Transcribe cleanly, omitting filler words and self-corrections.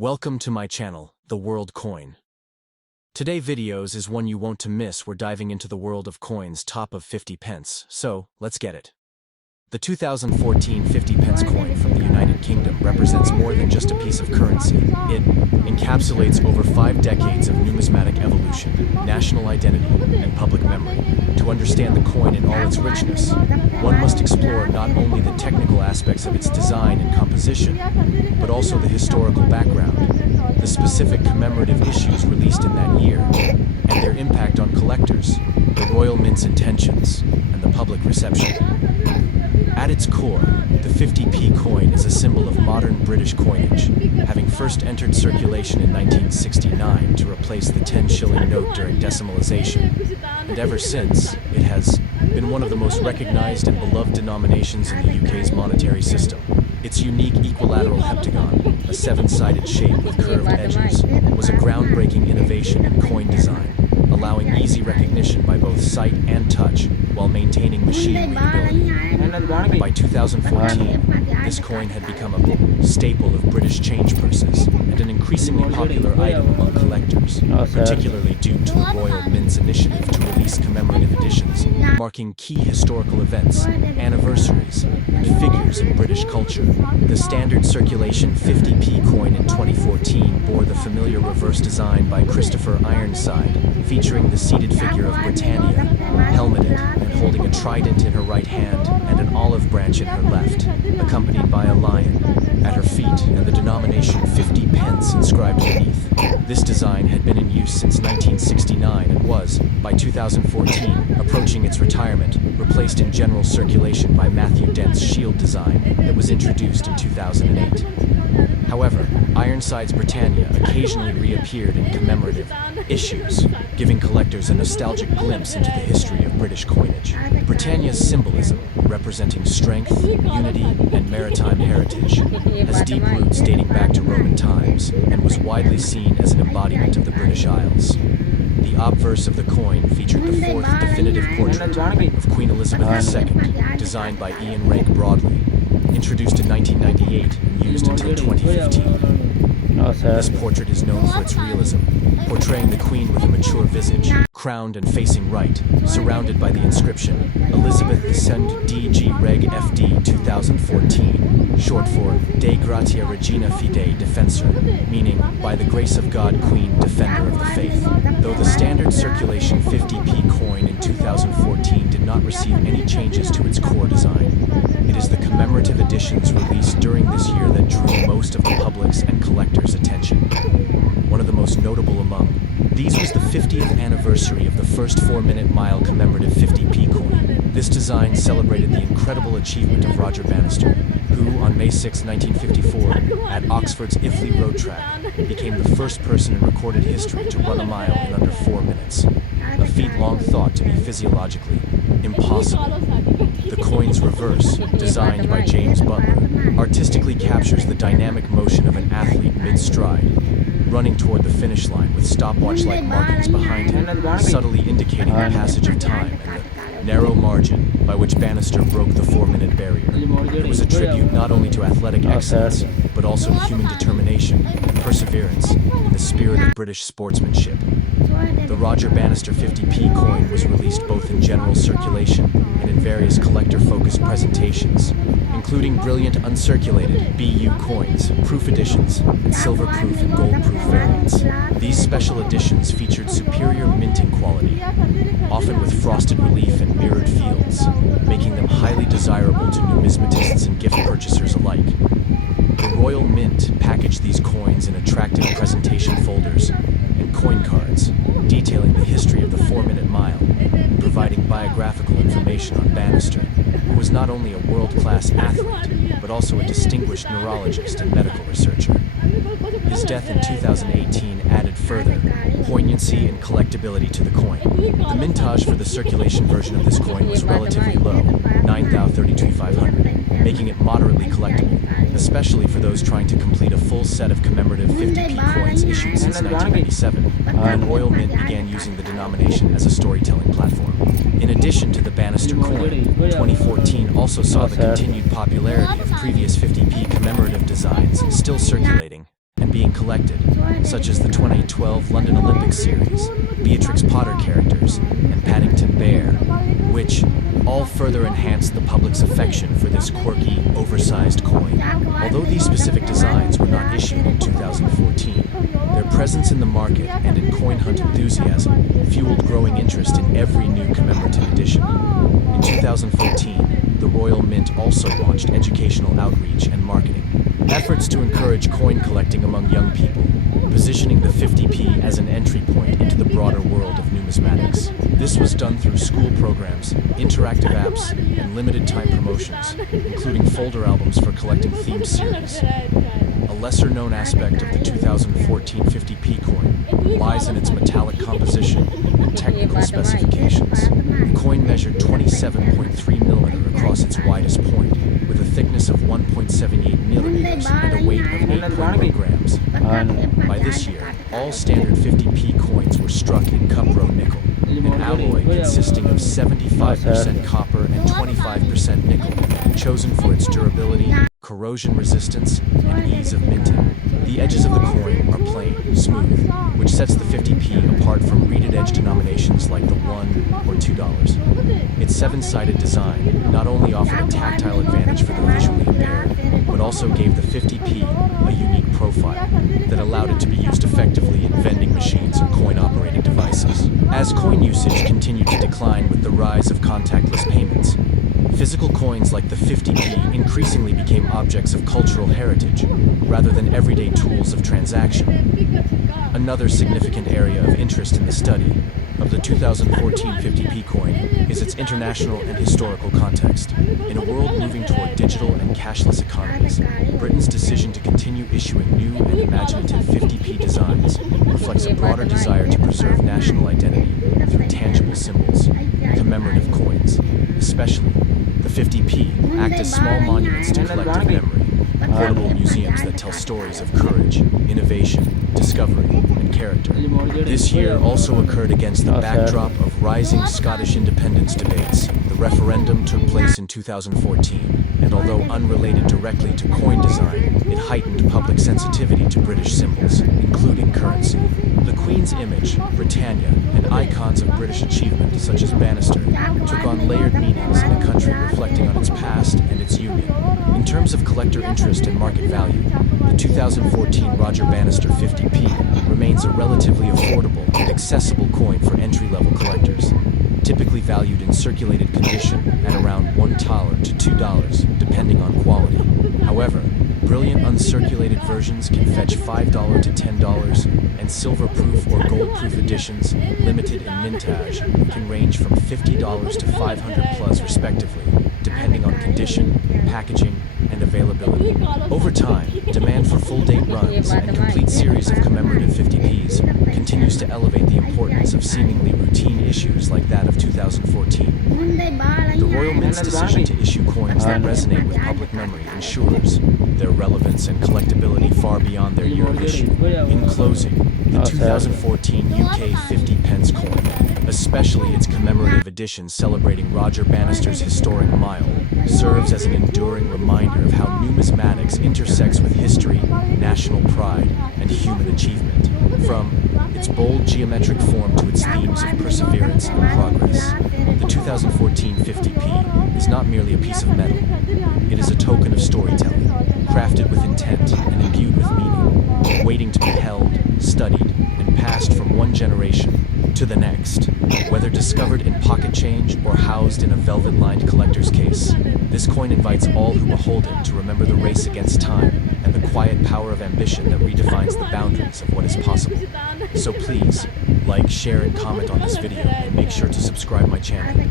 Welcome to my channel, The World Coin. Today videos is one you won't to miss. We're diving into the world of coins, top of 50 pence, so let's get it. The 2014 50 pence coin from the United Kingdom represents more than just a piece of currency. It encapsulates over 5 decades of numismatic evolution, national identity, and public memory. To understand the coin in all its richness, one must explore not only the technical aspects of its design and composition, but also the historical background, the specific commemorative issues released in that year, and their impact on collectors, the Royal Mint's intentions, and the public reception. At its core, the 50p coin is a symbol of modern British coinage, having first entered circulation in 1969 to replace the 10-shilling note during decimalization, and ever since, it has been one of the most recognized and beloved denominations in the UK's monetary system. Its unique equilateral heptagon, a 7-sided shape with curved edges, was a groundbreaking innovation in coin design, allowing easy recognition by both sight and touch while maintaining machine readability. By 2014, this coin had become a staple of British change purses and an increasingly popular item among collectors, particularly due to the Royal Mint's initiative to release commemorative editions marking key historical events, anniversaries, and figures in British culture. The standard circulation 50p coin in 2014 bore the familiar reverse design by Christopher Ironside, featuring the seated figure of Britannia, helmeted and holding a trident in her right hand and an olive branch in her left, accompanied by a lion at her feet and the denomination 50 pence inscribed beneath. This design had been in use since 1969 and was, by 2014, approaching its retirement, replaced in general circulation by Matthew Dent's shield design that was introduced in 2008. However, Ironside's Britannia occasionally reappeared in commemorative issues, giving collectors a nostalgic glimpse into the history of British coinage. Britannia's symbolism, representing strength, unity, and maritime heritage, has deep roots dating back to Roman times and was widely seen as an embodiment of the British Isles. The obverse of the coin featured the 4th definitive portrait of Queen Elizabeth II, designed by Ian Rank Broadley, introduced in 1998 and used until 2015. This portrait is known for its realism, portraying the Queen with a mature visage, crowned and facing right, surrounded by the inscription, Elizabeth Descend DG Reg FD 2014, short for De Gratia Regina Fidei Defensor, meaning, by the grace of God Queen, Defender of the Faith. Though the standard circulation 50p coin in 2014 did not receive any changes to its core design, it is the commemorative editions released during this year that drew most of the public's and collectors' attention. One of the most notable among these was the 50th anniversary of the first 4-minute mile commemorative 50p coin. This design celebrated the incredible achievement of Roger Bannister, who, on May 6, 1954, at Oxford's Iffley Road Track, became the first person in recorded history to run a mile in under 4 minutes, a feat long thought to be physiologically impossible. The coin's reverse, designed by James Butler, artistically captures the dynamic motion of an athlete mid-stride, running toward the finish line with stopwatch-like markings behind him, subtly indicating the passage of time and the narrow margin by which Bannister broke the 4-minute barrier. It was a tribute not only to athletic excellence, but also to human determination, perseverance, and the spirit of British sportsmanship. The Roger Bannister 50p coin was released both in general circulation and in various collector-focused presentations, including brilliant uncirculated BU coins, proof editions, and silver-proof and gold-proof variants. These special editions featured superior minting quality, often with frosted relief and mirrored fields, making them highly desirable to numismatists and gift purchasers alike. The Royal Mint packaged these coins in attractive presentation folders and coin cards, detailing the history of the 4-minute mile, and providing biographical information on Bannister, who was not only a world-class athlete, but also a distinguished neurologist and medical researcher. His death in 2018 added further poignancy and collectability to the coin. The mintage for the circulation version of this coin was relatively low, 9,032,500, making it moderately collectible, especially for those trying to complete a full set of commemorative 50p coins issued since 1997, when the Royal Mint began using the denomination as a storytelling platform. In addition to the Bannister coin, 2014 also saw the continued popularity of previous 50p commemorative designs still circulating, and being collected, such as the 2012 London Olympic Series, Beatrix Potter characters, and Paddington Bear, which all further enhanced the public's affection for this quirky, oversized coin. Although these specific designs were not issued in 2014, their presence in the market and in coin hunt enthusiasm fueled growing interest in every new commemorative edition. In 2014, the Royal Mint also launched educational outreach and marketing efforts to encourage coin collecting among young people, positioning the 50p as an entry point into the broader world of numismatics. This was done through school programs, interactive apps, and limited-time promotions, including folder albums for collecting themed series. A lesser-known aspect of the 2014 50p coin lies in its metallic composition and technical specifications. The coin measured 27.3 mm across its widest point, with a thickness of 1.78 mm and a weight of 8.1 grams. By this year, all standard 50p coins were struck in cut-bro nickel, an alloy consisting of 75% copper and 25% nickel, chosen for its durability, corrosion resistance, and ease of minting. The edges of the coin are plain, smooth, which sets the 50p apart from reeded edge denominations like the $1 or $2. Its seven-sided design not only offered a tactile advantage for the visually impaired, but also gave the 50p a unique profile that allowed it to be used effectively in vending machines and coin-operated devices. As coin usage continued to decline with the rise of contactless payments, physical coins like the 50p increasingly became objects of cultural heritage, rather than everyday tools of transaction. Another significant area of interest in the study of the 2014 50p coin is its international and historical context. In a world moving toward digital and cashless economies, Britain's decision to continue issuing new and imaginative 50p designs reflects a broader desire to preserve national identity through tangible symbols. Commemorative coins, especially the 50p, act as small monuments to collective memory, portable museums that tell stories of courage, innovation, discovery, and character. This year also occurred against the backdrop of rising Scottish independence debates. The referendum took place in 2014, and although unrelated directly to coin design, it heightened public sensitivity to British symbols, including currency. The Queen's image, Britannia, and icons of British achievement such as Bannister took on layered meanings in a country reflecting on its past and its union. In terms of collector interest and market value, the 2014 Roger Bannister 50p remains a relatively affordable and accessible coin for entry-level collectors, typically valued in circulated condition at around $1 to $2, depending on quality. However, brilliant uncirculated versions can fetch $5 to $10, and silver-proof or gold-proof editions, limited in mintage, can range from $50 to $500 plus respectively, depending on condition, packaging, and availability. Over time, demand for full-date runs and complete series of commemorative 50ps continues to elevate the importance of seemingly routine issues like that of 2014. The Royal Mint's decision to issue coins that resonate with public memory ensures their relevance and collectability far beyond their year of issue. In closing, the 2014 UK 50 pence coin, especially its commemorative edition celebrating Roger Bannister's historic mile, serves as an enduring reminder of how numismatics intersects with history, national pride, and human achievement. From its bold geometric form to its themes of perseverance and progress, the 2014 50p is not merely a piece of metal. It is a token of storytelling, crafted with intent and imbued with meaning, waiting to be held, studied, and passed from one generation to the next. Whether discovered in pocket change or housed in a velvet-lined collector's case, this coin invites all who behold it to remember the race against time and the quiet power of ambition that redefines the boundaries of what is possible. So please, like, share, and comment on this video, and make sure to subscribe my channel.